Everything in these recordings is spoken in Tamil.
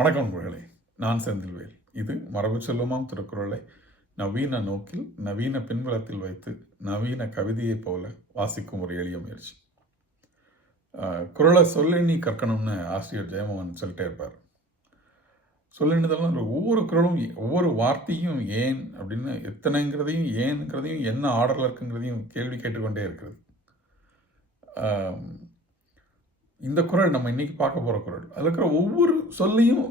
வணக்கம் நண்பர்களே, நான் செந்தில்வேல். இது மரபு சொல்லுமாம் திருக்குறளை நவீன நோக்கில் நவீன பின்புலத்தில் வைத்து நவீன கவிதையைப் போல வாசிக்கும் ஒரு எளிய முயற்சி. குறளை சொல்லெண்ணி கற்கணும்னு ஆசிரியர் ஜெயமோகன் சொல்லிட்டே இருப்பார். சொல்லெண்ணுதெல்லாம் ஒவ்வொரு குறளும் ஒவ்வொரு வார்த்தையும் ஏன் அப்படின்னு எத்தனைங்கிறதையும் ஏன்ங்கிறதையும் என்ன ஆர்டரில் இருக்குங்கிறதையும் கேள்வி கேட்டுக்கொண்டே இருக்கிறது. இந்த குறள் நம்ம இன்னைக்கு பார்க்க போகிற குறள் அதில் இருக்கிற ஒவ்வொரு சொல்லையும்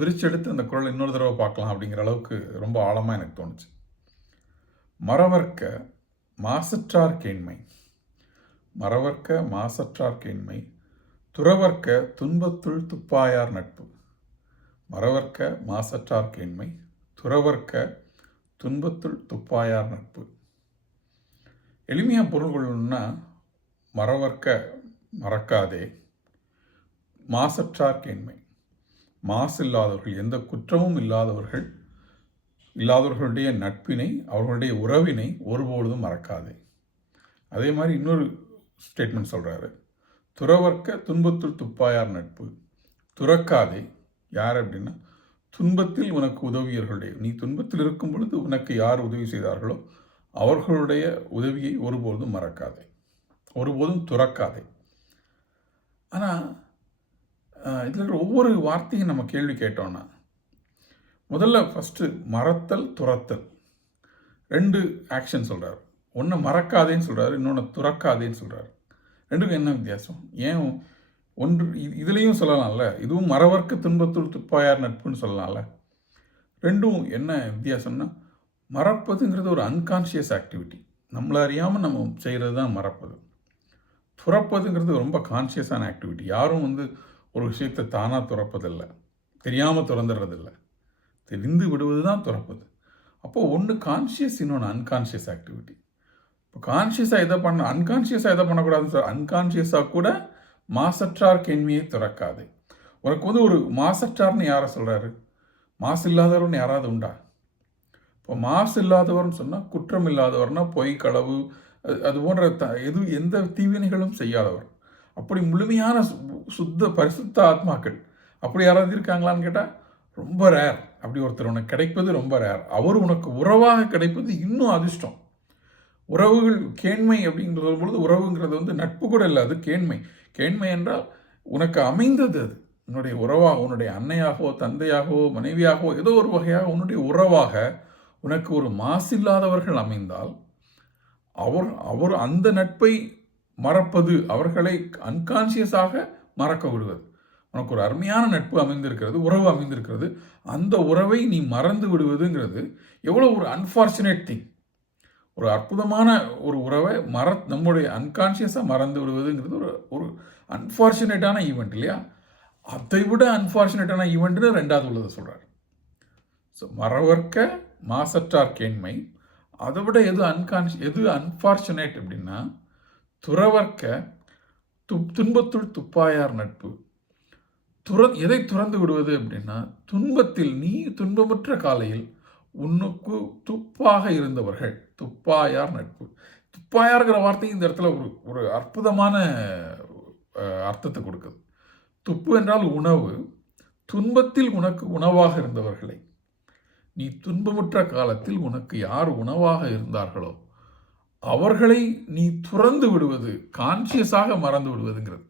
விரிச்செடுத்து அந்த குறள் இன்னொரு தடவை பார்க்கலாம் அப்படிங்கிற அளவுக்கு ரொம்ப ஆழமாக எனக்கு தோணுச்சு. மறவர்க்க மாசற்றார் கேண்மை, மறவர்க்க மாசற்றார் கேண்மை, துறவர்க்க துன்பத்துள் துப்பாயார் நட்பு. மறவர்க்க மாசற்றார் கேண்மை, துறவர்க்க துன்பத்துள் துப்பாயார் நட்பு. எளிமையாக பொருள் கொள்ளணும்னா மறவர்க்க மறக்காதே, மாசற்றார் கேண்மை, மாசு இல்லாதவர்கள், எந்த குற்றமும் இல்லாதவர்களுடைய நட்பினை, அவர்களுடைய உறவினை ஒருபொழுதும் மறக்காதே. அதே மாதிரி இன்னொரு ஸ்டேட்மெண்ட் சொல்கிறாரு, துறவர்க்க துன்பத்துள் துப்பாயார் நட்பு. துறக்காதே, யார் அப்படின்னா துன்பத்தில் உனக்கு உதவியவர்களுடைய, நீ துன்பத்தில் இருக்கும் பொழுது உனக்கு யார் உதவி செய்தார்களோ அவர்களுடைய உதவியை ஒருபொழுதும் மறக்காதே, ஒருபோதும் துறக்காதே. ஆனால் இதில் இருக்கிற ஒவ்வொரு வார்த்தையும் நம்ம கேள்வி கேட்டோன்னா, முதல்ல ஃபஸ்ட்டு மறத்தல் துரத்தல் ரெண்டு ஆக்ஷன் சொல்கிறார். ஒன்று மறக்காதேன்னு சொல்கிறாரு, இன்னொன்று துறக்காதேன்னு சொல்கிறார். ரெண்டுக்கும் என்ன வித்தியாசம்? ஏன் ஒன்று இதுலேயும் சொல்லலாம்ல, இதுவும் மறவர்க்க துன்பத்துள் துப்பாயார் நட்புன்னு சொல்லலாம்ல. ரெண்டும் என்ன வித்தியாசம்னா, மறப்பதுங்கிறது ஒரு அன்கான்ஷியஸ் ஆக்டிவிட்டி, நம்மளை அறியாமல் நம்ம செய்கிறது தான் மறப்பது. துறப்பதுங்கிறது ரொம்ப கான்ஷியஸான ஆக்டிவிட்டி. யாரும் ஒரு விஷயத்தை தானாக துறப்பதில்லை, தெரியாமல் திறந்துடுறதில்லை, தெரிந்து விடுவது தான் துறப்பது. அப்போது ஒன்று கான்ஷியஸ், இன்னொன்று அன்கான்ஷியஸ் ஆக்டிவிட்டி. இப்போ கான்ஷியஸாக எதை அன்கான்ஷியஸாக எதை பண்ணக்கூடாதுன்னு சார், அன்கான்ஷியஸாக கூட மாசற்றார் கேண்மையை துறக்காது. உனக்கு ஒரு மாசற்றார்னு யாரை சொல்கிறாரு? மாசு இல்லாதவர்னு யாராவது உண்டா? இப்போ மாசு இல்லாதவர்னு சொன்னால் குற்றம் இல்லாதவர்னா பொய், களவு, அது போன்ற எந்த தீவினைகளும் செய்யாதவர். அப்படி முழுமையான சுத்த பரிசுத்த ஆத்மாக்கள் அப்படி யாராவது இருக்காங்களான்னு கேட்டால் ரொம்ப ரேர். அப்படி ஒருத்தர் உனக்கு கிடைப்பது ரொம்ப ரேர். அவர் உனக்கு உறவாக கிடைப்பது இன்னும் அதிர்ஷ்டம். உறவுகள் கேண்மை அப்படிங்கிற சொல்லும்பொழுது உறவுங்கிறது நட்பு கூட இல்லை, அது கேண்மை. கேண்மை என்றால் உனக்கு அமைந்தது, அது உன்னுடைய உறவாக, உன்னுடைய அன்னையாகவோ தந்தையாகவோ மனைவியாகவோ ஏதோ ஒரு வகையாக உன்னுடைய உறவாக உனக்கு ஒரு மாசில்லாதவர்கள் அமைந்தால் அவர் அந்த நட்பை மறப்பது, அவர்களை அன்கான்ஷியஸாக மறக்க விடுவது. உனக்கு ஒரு அருமையான நட்பு அமைந்திருக்கிறது, உறவு அமைந்திருக்கிறது, அந்த உறவை நீ மறந்து விடுவதுங்கிறது எவ்வளோ ஒரு அன்ஃபார்ச்சுனேட் திங். ஒரு அற்புதமான ஒரு உறவை நம்முடைய அன்கான்ஷியஸாக மறந்து விடுவதுங்கிறது ஒரு அன்ஃபார்ச்சுனேட்டான ஈவெண்ட் இல்லையா? அதை விட அன்ஃபார்ச்சுனேட்டான ஈவெண்ட்னு ரெண்டாவது உள்ளதை சொல்கிறார். ஸோ மறவர்க்க மாசற்றார் கேண்மை, அதை விட எது அன்ஃபார்ச்சுனேட் அப்படின்னா துறவர்க்க துன்பத்துள் துப்பாயார் நட்பு. எதை துறந்து விடுவது அப்படின்னா, துன்பத்தில் நீ துன்பமற்ற காலையில் உன்னுக்கு துப்பாக இருந்தவர்கள், துப்பாயார் நட்பு. துப்பாயார்கிற வார்த்தை இந்த இடத்துல ஒரு அற்புதமான அர்த்தத்தை கொடுக்குது. துப்பு என்றால் உணவு. துன்பத்தில் உனக்கு உணவாக இருந்தவர்களை, நீ துன்பமுற்ற காலத்தில் உனக்கு யார் உணவாக இருந்தார்களோ அவர்களை நீ துறந்து விடுவது, கான்சியஸாக மறந்து விடுவதுங்கிறது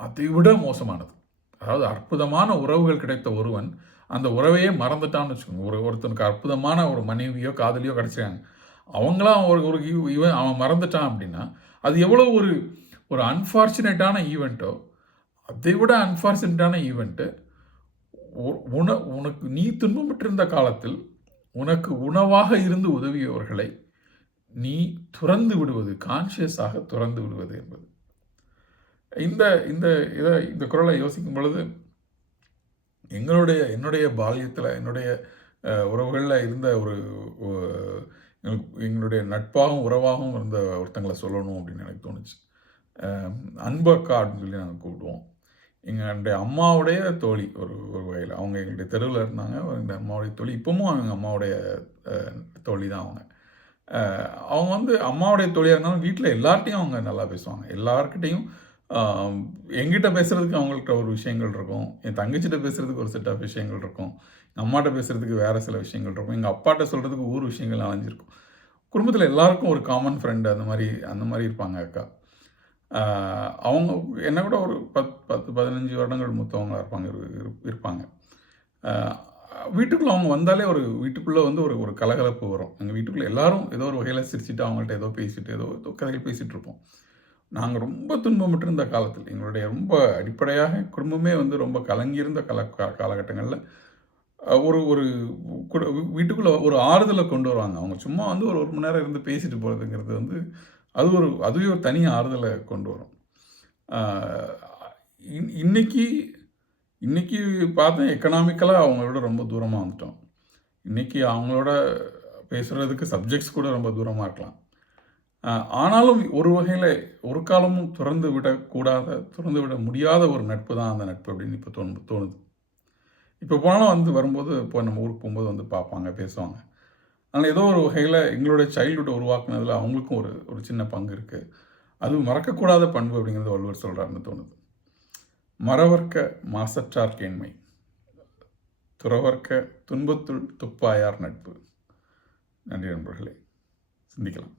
அதை விட மோசமானது. அதாவது அற்புதமான உறவுகள் கிடைத்த ஒருவன் அந்த உறவையே மறந்துட்டான்னு வச்சுக்கோங்க. ஒருத்தனுக்கு அற்புதமான ஒரு மனைவியோ காதலியோ கிடைச்சாங்க, அவங்களாம் இவன் அவன் மறந்துட்டான் அப்படின்னா அது எவ்வளோ ஒரு அன்ஃபார்ச்சுனேட்டான ஈவெண்ட்டோ, அதை விட அன்ஃபார்ச்சுனேட்டான ஈவெண்ட்டு உனக்கு நீ துன்பப்பட்டிருந்த காலத்தில் உனக்கு உணவாக இருந்து உதவியவர்களை நீ துறந்து விடுவது, கான்ஷியஸாக துறந்து விடுவது என்பது. இந்த குறளை யோசிக்கும் பொழுது என்னுடைய பால்யத்தில், என்னுடைய உறவுகளில் இருந்த எங்களுடைய நட்பாகவும் உறவாகவும் இருந்த ஒருத்தங்களை சொல்லணும் அப்படின்னு எனக்கு தோணுச்சு. அன்பக்கா அப்படின்னு சொல்லி நாங்கள் கூப்பிடுவோம். எங்களுடைய அம்மாவுடைய தோழி ஒரு வகையில், அவங்க எங்களுடைய தெருவில் இருந்தாங்க. எங்கள் அம்மாவுடைய தோழி, இப்போவும் அவங்க அம்மாவுடைய தோழி தான் அவங்க. அவங்க அம்மாவுடைய தோழியாக இருந்தாலும் வீட்டில் எல்லார்ட்டையும் அவங்க நல்லா பேசுவாங்க. எல்லார்கிட்டையும் என்கிட்ட பேசுகிறதுக்கு அவங்கள்ட்ட ஒரு விஷயங்கள் இருக்கும், என் தங்கச்சிட்ட பேசுகிறதுக்கு ஒரு செட் ஆஃப் விஷயங்கள் இருக்கும், எங்கள் அம்மாட்ட பேசுகிறதுக்கு வேறு சில விஷயங்கள் இருக்கும், எங்கள் அப்பாட்ட சொல்கிறதுக்கு ஊர் விஷயங்கள் அமைஞ்சிருக்கும். குடும்பத்தில் எல்லாருக்கும் ஒரு காமன் ஃப்ரெண்டு அந்த மாதிரி இருப்பாங்க அக்கா. அவங்க என்னை விட ஒரு 15 வருடங்கள் மூத்தவங்களா இருப்பாங்க. வீட்டுக்குள்ளே அவங்க வந்தாலே வீட்டுக்குள்ளே வந்து ஒரு கலகலப்பு வரும். எங்கள் வீட்டுக்குள்ளே எல்லாரும் ஏதோ ஒரு வகையில் சிரிச்சுட்டு அவங்கள்ட்ட ஏதோ பேசிட்டு ஏதோ ஏதோ கதைகள் பேசிகிட்டு இருப்போம். நாங்கள் ரொம்ப துன்பமிட்டிருந்த காலத்தில் எங்களுடைய ரொம்ப அடிப்படையாக குடும்பமே வந்து ரொம்ப கலங்கியிருந்த காலகட்டங்களில் ஒரு ஒரு வீட்டுக்குள்ளே ஒரு ஆறுதலை கொண்டு வருவாங்க. அவங்க சும்மா வந்து ஒரு மணி நேரம் இருந்து பேசிட்டு போகிறதுங்கிறது வந்து அதுவே ஒரு தனி ஆறுதலை கொண்டு வரும். இன்னைக்கு பார்த்தா எக்கனாமிக்கலாக அவங்களோட ரொம்ப தூரமாக வந்துட்டோம். இன்றைக்கி அவங்களோட பேசுகிறதுக்கு சப்ஜெக்ட்ஸ் கூட ரொம்ப தூரமாக இருக்கலாம். ஆனாலும் ஒரு வகையில் ஒரு காலமும் துறந்து விட முடியாத ஒரு நட்பு தான் அந்த நட்பு அப்படின்னு இப்போ தோணுது. இப்போ போனாலும் வரும்போது இப்போ நம்ம ஊருக்கு போகும்போது வந்து பார்ப்பாங்க, பேசுவாங்க. அதனால் ஏதோ ஒரு வகையில் எங்களுடைய சைல்டுஹுட்டை உருவாக்குனதில் அவங்களுக்கும் ஒரு சின்ன பங்கு இருக்குது. அது மறக்கக்கூடாத பண்பு அப்படிங்கிறது வள்ளுவர் சொல்கிறாருன்னு தோணுது. மறவர்க்க மாசற்றார் கேண்மை, துறவர்க்க துன்பத்துள் துப்பாயார் நட்பு. நன்றி நண்பர்களே, சிந்திக்கலாம்.